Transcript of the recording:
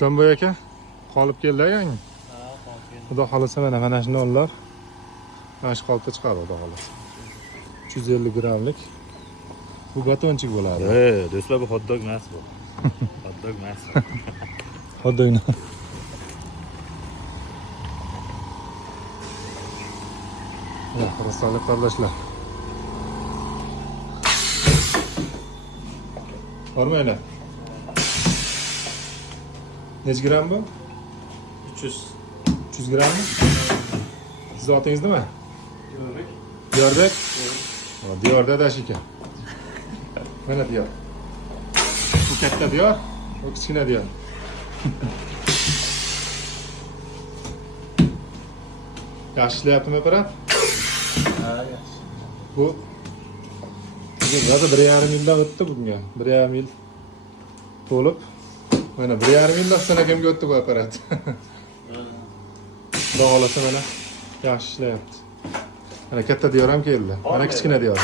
Husanboy aka qolib keldi yangi. Xudo xolasa mana shu nonlar mana shu qolipda chiqadi xudo xolasa. 350 grammlik. Bu batonchik bo'ladi. Do'stlar, bu hot dog emas bu. Hot dog emas. Hot dog. Ya, rasululloh qardoshlar. Bormaylar. Necha gramm bu? 300. 300 grammmi? Siz otingiz nima? Yo'q. Diyordek? Diyorda dash ekan. Mana diyor. Bu katta diyor, bu kichkina diyor. Yaxshi ishlayaptimi apparat? Ha, yaxshi. Bu hozir 1,5 yildan o'tdi bunga. 1,5 yil to'lib. Mana 1,5 yildan sanakamga o'tdi bu apparat. Xudo xolasa mana yaxshi ishlayapti. Mana katta diyor ham keldi. Mana kichkina diyor.